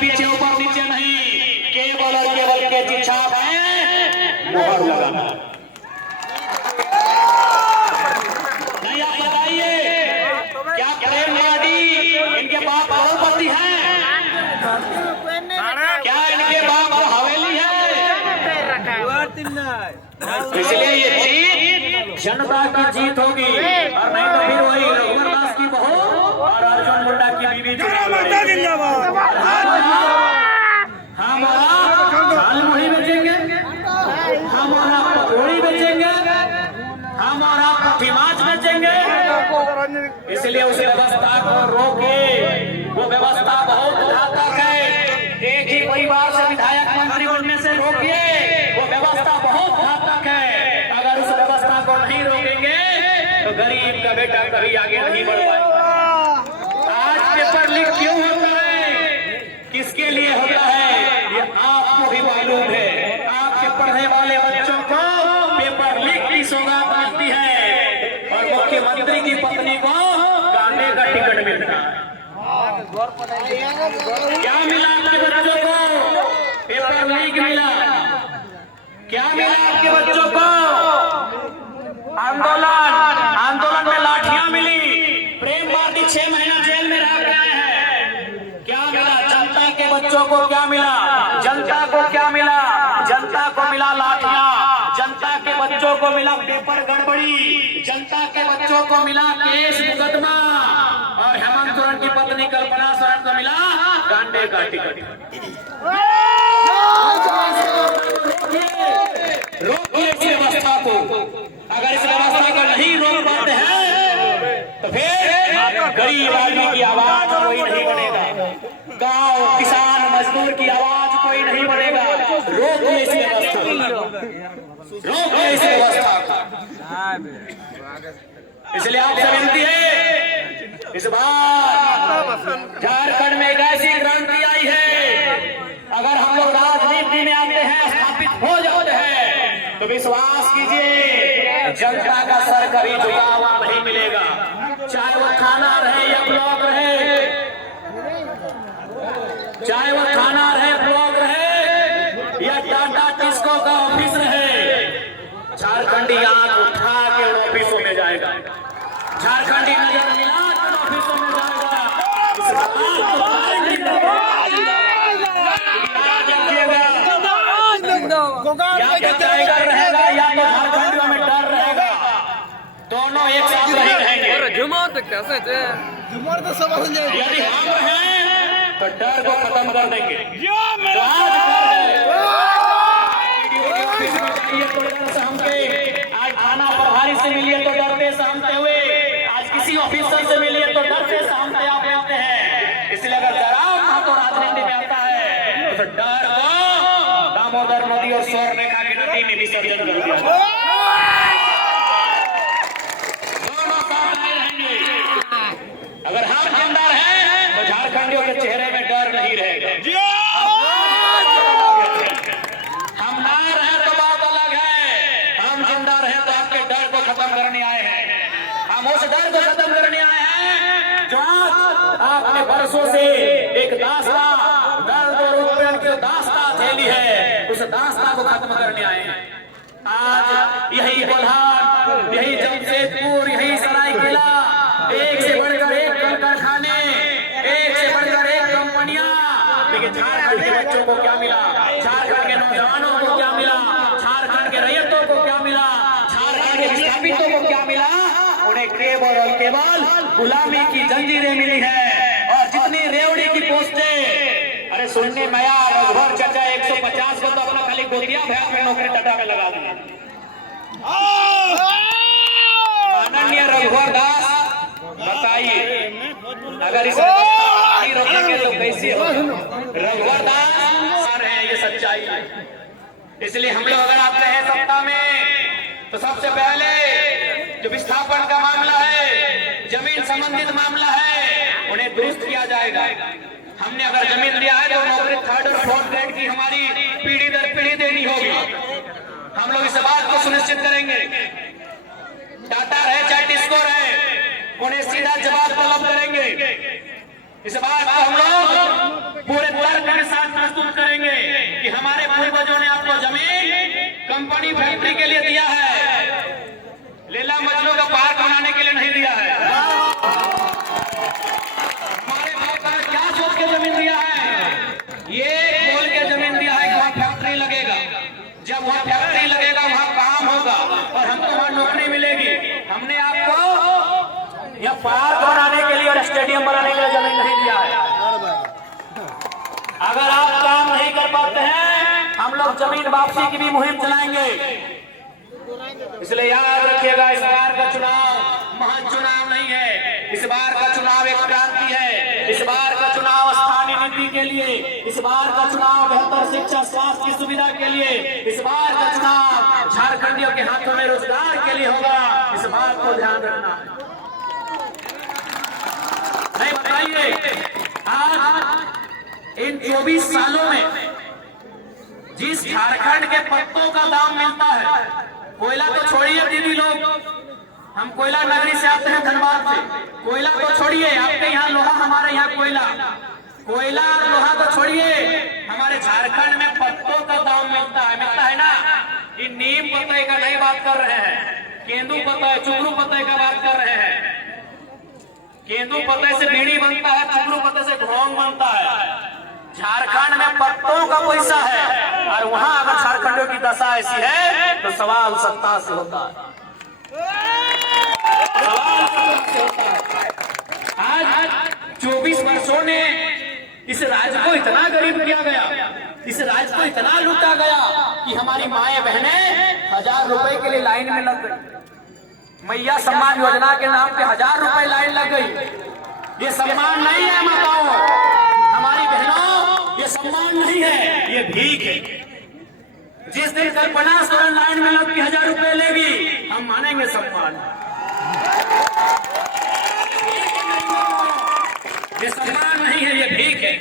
पीछे ऊपर नीचे नहीं, केवल और केवल कैची छाप है, मोहर लगाना। नहीं आप बताइए, क्या प्रेम मार्डी इनके बाप करोड़पति हैं? क्या इनके बाप हवेली है? इसलिए ये जीत जनता की जीत होगी, और नहीं तो फिर वही रघुवर दास की बहू और अर्जुन मुंडा की बीवी हम और मुड़ी बेचेंगे, हम और पकौड़ी बेचेंगे, हम और पुठी माछ बेचेंगे। इसलिए उस व्यवस्था को रोके, वो व्यवस्था बहुत घातक है। एक ही परिवार से विधायक मंत्री बनने से रोकिए, वो व्यवस्था बहुत घातक है। अगर उस व्यवस्था को नहीं रोकेंगे तो गरीब का बेटा कभी आगे नहीं बढ़ पाएगा। आज पेपर लीक क्यों होता है, किसके लिए होता है, ये आपको भी मालूम है। आपके पढ़ने वाले बच्चों को पेपर लीक की सौगात मिलती है, और मुख्यमंत्री की पत्नी को गाने का टिकट मिलता है। क्या मिला आपके बच्चों को, पेपर लीक मिला। क्या मिला आपके बच्चों को, आंदोलन में लाठियां मिली, प्रेम मार्डी 6 महीना जेल में रह गया है। क्या मिला जनता के बच्चों को, क्या मिला जनता को, क्या मिला जनता को, मिला लाठियां, जनता के बच्चों को मिला पेपर गड़बड़ी, जनता के बच्चों को मिला केस मुकदमा, और हेमंत सोरेन की पत्नी कल्पना सोरेन को मिला गांडे का टिकट। रोकिए इस व्यवस्था को। अगर इस व्यवस्था को नहीं रोक पाते हैं तो फिर गरीब आदमी की आवाज कोई नहीं बनेगा, गांव किसान मजदूर की आवाज कोई नहीं बनेगा। रोकिए इस व्यवस्था को, रोकिए इस व्यवस्था को। इसलिए आपसे विनती है, इस बार झारखंड में एक ऐसी क्रांति आई है, अगर हम लोग राजनीति में आते हैं, स्थापित हो जाते हैं, तो विश्वास कीजिए जनता का सर कभी झुका हुआ नहीं मिलेगा। चाहे वो थाना रहे या ब्लॉक रहे, चाहे वो थाना रहे, ब्लॉक रहे, या टाटा टिस्को का ऑफिस रहे, झारखंडी आंख उठा के ऑफिसों में जाएगा, झारखंडी नजर मिला के ऑफिसों में जाएगा। या टाइगर रहेगा या तो झारखंडियों में डर रहेगा, दोनों एक साथ नहीं रहेंगे। यदि हम हैं तो डर को खत्म कर देंगे। तो आज आज थाना प्रभारी से मिलिए तो डरते सामते हुए, आज किसी ऑफिसर से मिलिए तो डरते सामते आप आते हैं। इसलिए अगर जरा तो राजनीति में आता है तो डर को दामोदर नदी और स्वर्णरेखा की नदी में विसर्जन कर दिया। दोनों साथ में रहेंगे। अगर हम जिंदा हैं तो झारखंडियों के चेहरे में डर नहीं रहेगा। हम ना रहे तो बात अलग है, हम जिंदा रहे तो आपके डर को खत्म करने आए हैं। हम उस डर को खत्म करने आए हैं जो आपने बरसों से एक दास्ता, दर्द और उत्पीड़न की दास्ता झेली है, उस दास्ता को खत्म करने आए हैं। आज यही बुल्हान, यही जमशेदपुर, यही सरायकेला, एक से बढ़कर एक कारखाने, एक से बढ़कर एक कंपनियां, लेकिन झारखंड के बच्चों को क्या मिला, झारखंड के नौजवानों को क्या मिला, झारखंड के रैयतों को क्या मिला, झारखंड के विस्थापितों को क्या मिला, उन्हें केवल और केवल गुलामी की जंजीरें मिली है। और जितनी रेवड़ी की पोस्टें, अरे सुनने में आया रघुवर चाचा 150 को तो अपना खाली गोतिया भैंस में नौकरी टाटा में लगा दिया। माननीय रघुवर दास बताइए, अगर इस नहीं रोकेंगे तो कैसे हो? रघुवर दास है, ये सच्चाई है। इसलिए हम लोग अगर आते हैं सत्ता में तो सबसे पहले जो विस्थापन का मामला है, जमीन संबंधित मामला है, उन्हें दुरुस्त किया जाएगा। हमने अगर जमीन लिया है तो नौकरी 3rd और 4th ग्रेड की हमारी पीढ़ी दर पीढ़ी देनी होगी। हम लोग इस बात को सुनिश्चित करेंगे। टाटा रहे चाहे टिस्को रहे, उन्हें सीधा जवाब तलब करेंगे। इस बात को हम लोग पूरे कंपनी फैक्ट्री के लिए दिया है, लीला मजनू का पार्क बनाने के लिए नहीं दिया है। हमारे बाप का क्या सोच के जमीन दिया है? ये बोल के जमीन दिया है कि वहाँ फैक्ट्री लगेगा, जब वहाँ फैक्ट्री लगेगा वहाँ काम होगा और हमको वहाँ नौकरी मिलेगी। हमने आपको यह पार्क बनाने के लिए और स्टेडियम बनाने के लिए जमीन नहीं दिया है। अगर आप काम नहीं कर पाते हैं, हम लोग जमीन वापसी की भी मुहिम चलाएंगे। इसलिए याद रखिएगा, इस बार का चुनाव महज चुनाव नहीं है, इस बार का चुनाव एक क्रांति है। इस बार का चुनाव स्थानीय नीति के लिए, इस बार का चुनाव बेहतर शिक्षा स्वास्थ्य की सुविधा के लिए, इस बार का चुनाव झारखंडियों के हाथों में रोजगार के लिए होगा। इस बात को ध्यान रखना। नहीं बताइए, आज इन 24 सालों में जिस झारखंड के पत्तों का दाम मिलता है, कोयला तो छोड़िए दीदी लोग, हम कोयला नगरी से आते हैं धनबाद से, कोयला तो छोड़िए, आपके यहाँ लोहा, हमारे यहाँ कोयला और लोहा तो छोड़िए, हमारे झारखंड में पत्तों का दाम मिलता है ना। ये नीम पत्ते का नहीं बात कर रहे हैं, केंदू पत्ते, चुकरू पत्ते का बात कर रहे हैं। केंदू पत्ते से बीड़ी बनता है, चुकरू पत्ते से घोंग बनता है। झारखंड में पत्तों का पैसा है और वहां अगर झारखंडियों की दशा ऐसी है तो सवाल सत्ता से होता है। आज 24 वर्षों ने इस राज्य को इतना गरीब किया गया, इस राज्य को इतना लूटा गया कि हमारी माएं बहनें 1000 रुपए के लिए लाइन में लग गई। मैया सम्मान योजना के नाम पे 1000 रुपए लाइन लग गई। ये सम्मान नहीं है माताओं, हमारी बहनों, ये सम्मान नहीं है, ये भीख है। जिस दिन कल्पना सोरेन लाइन में लग के 1000 रुपए लेगी, हम मानेंगे सम्मान। ये सम्मान नहीं है, ये भीख है।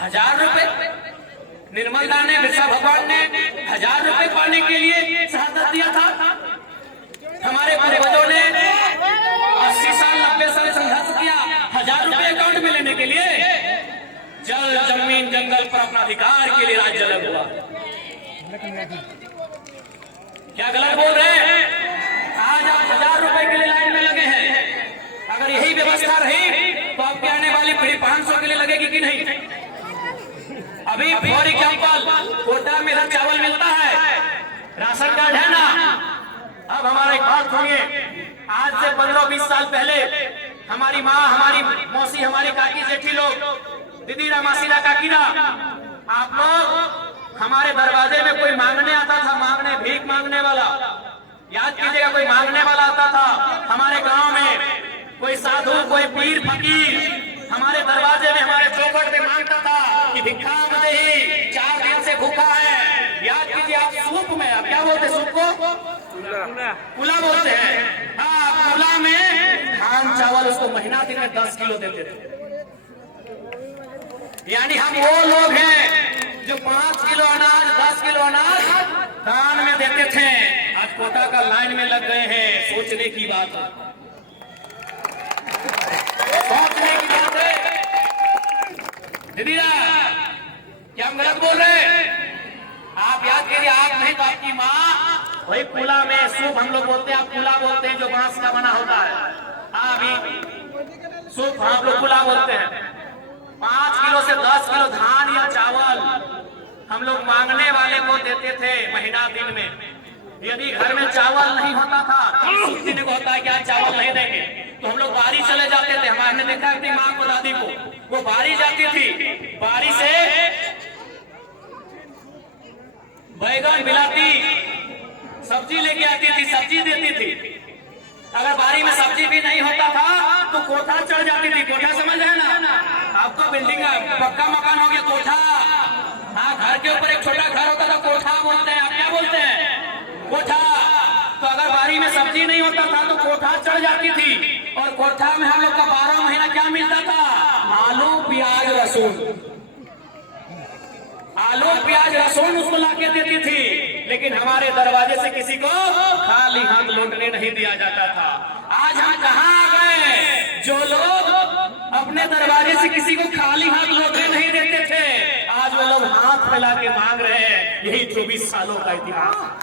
1000 रुपए निर्मला ने, बिरसा भगवान ने 1000 रुपए पाने के लिए शहादत दिया था। हमारे पूर्वजों ने 80 साल 90 साल संघर्ष किया 1000 रुपए अकाउंट में लेने के लिए। जल जमीन जंगल पर अपना अधिकार के लिए राज्य अलग हुआ। क्या गलत बोल रहे हैं? आज आप 1000 रुपए के लिए लाइन में लगे हैं। अगर यही व्यवस्था रही तो आपके आने वाली पीढ़ी 500 के लिए लगेगी कि नहीं? अभी फॉर एग्जाम्पल कोटा में इधर चावल मिलता है, राशन कार्ड है ना। अब हमारा एक बात सुनिए, आज से 15-20 साल पहले हमारी माँ, हमारी मौसी, हमारी काकी जेठी लोग, दीदी रा, मासी रा, काकी रा, आप लोग हमारे दरवाजे में कोई मांगने आता था, मांगने, भीख मांगने वाला, याद कीजिएगा, कोई मांगने वाला आता था हमारे गांव में, कोई साधु, कोई पीर फकीर हमारे दरवाजे में, हमारे चौखट में मांगता था कि भिक्षा दे, 4 दिन से भूखा है। याद कीजिए, आप सूप में, आप क्या बोलते हैं सूप को? पुला बोलते हैं। हाँ, पुला में धान चावल उसको महीना दिन में 10 किलो देते थे। यानी हम वो लोग हैं जो 5 किलो अनाज, 10 किलो अनाज दान में देते थे। आज कोटा का लाइन में लग गए हैं। सोचने की बात है, सोचने की बात है। दीदी क्या हम गलत बोल रहे हैं? आप याद कीजिए, आप नहीं तो आपकी माँ वही पुला में सूप, हम लोग बोलते हैं, आप पुला बोलते हैं, जो बांस का बना होता है। हाँ, अभी सूप हम लोग पुला बोलते हैं। 5 किलो से 10 किलो धान या चावल हम लोग मांगने वाले को देते थे महीना दिन में। यदि घर में चावल नहीं होता था, दिन को होता है कि आज चावल नहीं देंगे, तो हम लोग बारी चले जाते थे। हमने देखा अपनी माँ को, दादी को, वो बारी जाती थी, बारी से बैगन बिलाती, सब्जी लेके आती थी, सब्जी देती थी। अगर बारी में सब्जी भी नहीं होता था तो कोठा चढ़ जाती थी। कोठा समझ है ना? आपका बिल्डिंग पक्का मकान हो गया, कोठा। हाँ, घर के ऊपर एक छोटा घर होता था, कोठा बोलते हैं। आप क्या बोलते हैं? कोठा। तो अगर बारी में सब्जी नहीं होता था तो कोठा चढ़ जाती थी, और कोठा में हम लोग का 12 महीना क्या मिलता था? आलू प्याज लहसुन, आलू प्याज लहसुन उसको लाके देती थी। लेकिन हमारे दरवाजे से किसी को खाली हाथ लौटने नहीं दिया जाता था। आज हम कहाँ आ गए? जो लोग अपने दरवाजे से किसी को खाली हाथ लौटने नहीं देते थे, आज वो लोग हाथ फैला के मांग रहे हैं। यही 24 सालों का इतिहास है,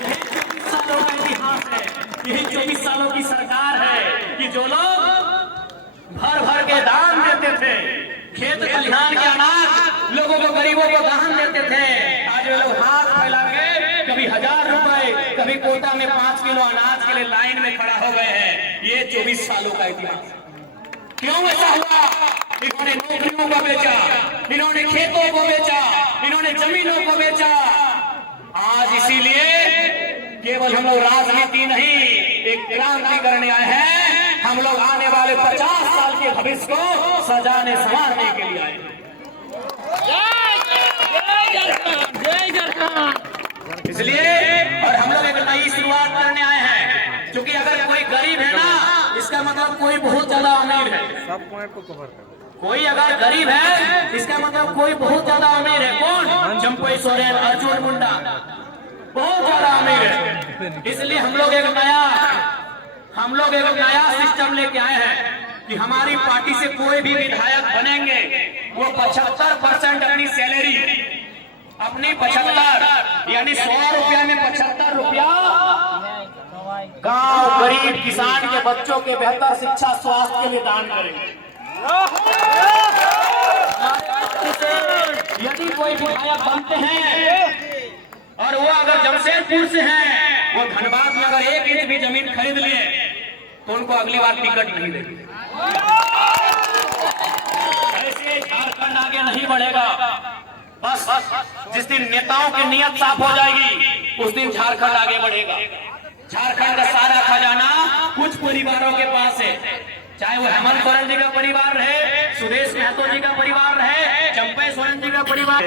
यही 24 सालों का इतिहास है, यही 24 सालों की सरकार है कि जो लोग भर भर के दान देते थे, खेत खलिहान के अनाज लोगों को, गरीबों को दान देते थे, आज वे लोग हाथ फैला के कभी 1000 रुपए, कभी कोटा में 5 किलो अनाज के लिए लाइन में खड़ा हो गए हैं। ये 24 सालों का इतिहास। क्यों ऐसा हुआ? इन्होंने नौकरियों को बेचा, इन्होंने खेतों को बेचा, इन्होंने जमीनों को बेचा। आज इसीलिए केवल हम लोग राजनीति नहीं, एक क्रांति करने आए हैं। हम लोग आने वाले 50 साल के भविष्य को सजाने संवारने के लिए आए हैं। इसलिए और हम लोग एक नई शुरुआत करने आए हैं, क्योंकि अगर कोई गरीब है ना, इसका मतलब कोई बहुत ज्यादा अमीर है। सब पॉइंट को कवर कर। कोई अगर गरीब है, इसका मतलब कोई बहुत ज्यादा अमीर है। कौन? चंपई सोरेन, अर्जुन मुंडा बहुत ज्यादा अमीर है। इसलिए हम लोग एक नया सिस्टम लेके आए हैं कि हमारी पार्टी से कोई भी विधायक बनेंगे, वो 75% अपनी सैलरी, अपनी 75 यानी 100 रुपया में 75 रुपया गांव गरीब किसान के बच्चों के बेहतर शिक्षा स्वास्थ्य के लिए दान करेंगे। यदि कोई विधायक बनते हैं और वो अगर जमशेदपुर से हैं, वो धनबाद में अगर 1 इंच भी जमीन खरीद लिए तो उनको अगली बार टिकट नहीं देंगे। ऐसे झारखंड आगे नहीं बढ़ेगा। बस जिस दिन नेताओं की नीयत साफ हो जाएगी, उस दिन झारखंड आगे बढ़ेगा। झारखंड का सारा खजाना कुछ परिवारों के पास है, चाहे वो हेमंत सोरेन जी का परिवार रहे, सुदेश महतो जी का परिवार रहे, चंपई सोरेन जी का परिवार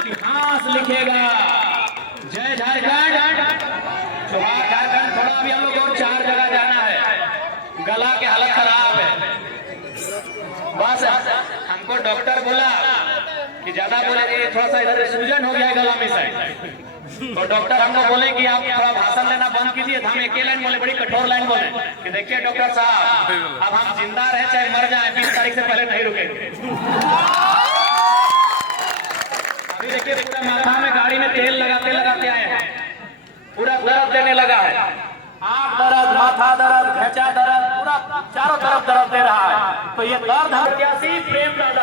इतिहास लिखेगा। जय झारखंड। जोहार झारखंड। थोड़ा अभी हम लोग और 4 जगह जाना है, गला की हालत खराब है। बस हमको डॉक्टर बोला कि ज्यादा बोले थोड़ा सा इधर सूजन हो गया है गला में साइड, तो डॉक्टर हमको बोले कि आप थोड़ा भाषण लेना बंद कीजिए। तो हम एक ही लाइन बोले, बड़ी कठोर लाइन बोले कि देखिए डॉक्टर साहब, अब हम जिंदा रहे चाहे मर जाए, 20 तारीख से पहले नहीं रुकेंगे। अभी देखिए पूरा माथा में गाड़ी में तेल लगाते लगाते आए हैं, पूरा दर्द देने लगा है, आंख दर्द, माथा दर्द, घेचा दर्द, पूरा चारों तरफ दर्द दे रहा है। तो ये दर्द हम प्रेम दादा